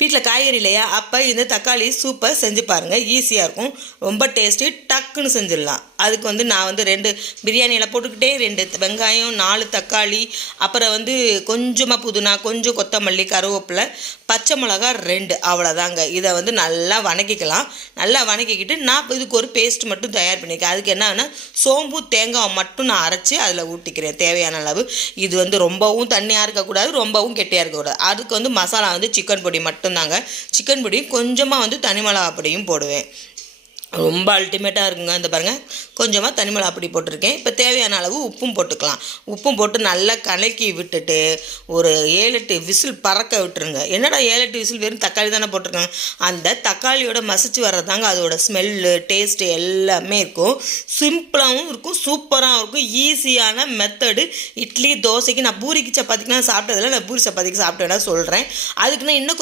வீட்டில் காய்கறி இல்லையா, அப்போ இந்த தக்காளி சூப்பை செஞ்சு பாருங்கள். ஈஸியாக இருக்கும், ரொம்ப டேஸ்ட்டு, டக்குன்னு செஞ்சிடலாம். அதுக்கு நான் 2 பிரியாணியில் போட்டுக்கிட்டே 2 வெங்காயம், 4 தக்காளி, அப்புறம் கொஞ்சமாக புதினா, கொஞ்சம் கொத்தமல்லி, கருவேப்பிலை, பச்சை மிளகா 2, அவ்வளோதாங்க. இதை நல்லா வணக்கிக்கலாம். நல்லா வணக்கிக்கிட்டு நான் இதுக்கு ஒரு பேஸ்ட் மட்டும் தயார் பண்ணியிருக்கேன். அதுக்கு என்னன்னா சோம்பு தேங்காய் மட்டும் நான் அரைச்சி அதில் ஊட்டிக்கிறேன் தேவையான அளவு. இது ரொம்பவும் தண்ணியாக இருக்கக்கூடாது, ரொம்பவும் கெட்டியாக இருக்கக்கூடாது. அதுக்கு மசாலா சிக்கன் பொடி மட்டும்தாங்க. சிக்கன் பொடி கொஞ்சமாக தனி மிளகா பொடியும் போடுவேன். ரொம்ப அல்டிமேட்டாக இருக்குங்க. இந்த பாருங்கள், கொஞ்சமாக தனி மிளகா பொடி போட்டிருக்கேன். இப்போ தேவையான அளவு உப்பும் போட்டுக்கலாம். உப்பும் போட்டு நல்லா கலக்கி விட்டுட்டு ஒரு 7-8 விசில் பறக்க விட்டுருங்க. என்னடா 7-8 விசில், வெறும் தக்காளி தானே போட்டிருக்காங்க. அந்த தக்காளியோட மசிச்சு வர்றதாங்க அதோட ஸ்மெல்லு, டேஸ்ட்டு எல்லாமே இருக்கும். சிம்பிளாகவும் இருக்கும், சூப்பராகவும் இருக்கும். ஈஸியான மெத்தடு. இட்லி, தோசைக்கு, நான் பூரிக்கு சப்பாத்திக்கு நான் சாப்பிட்டதில்ல, நான் பூரி சப்பாத்திக்கு சாப்பிட்டேன்னா சொல்கிறேன். அதுக்கு நான் இன்னும்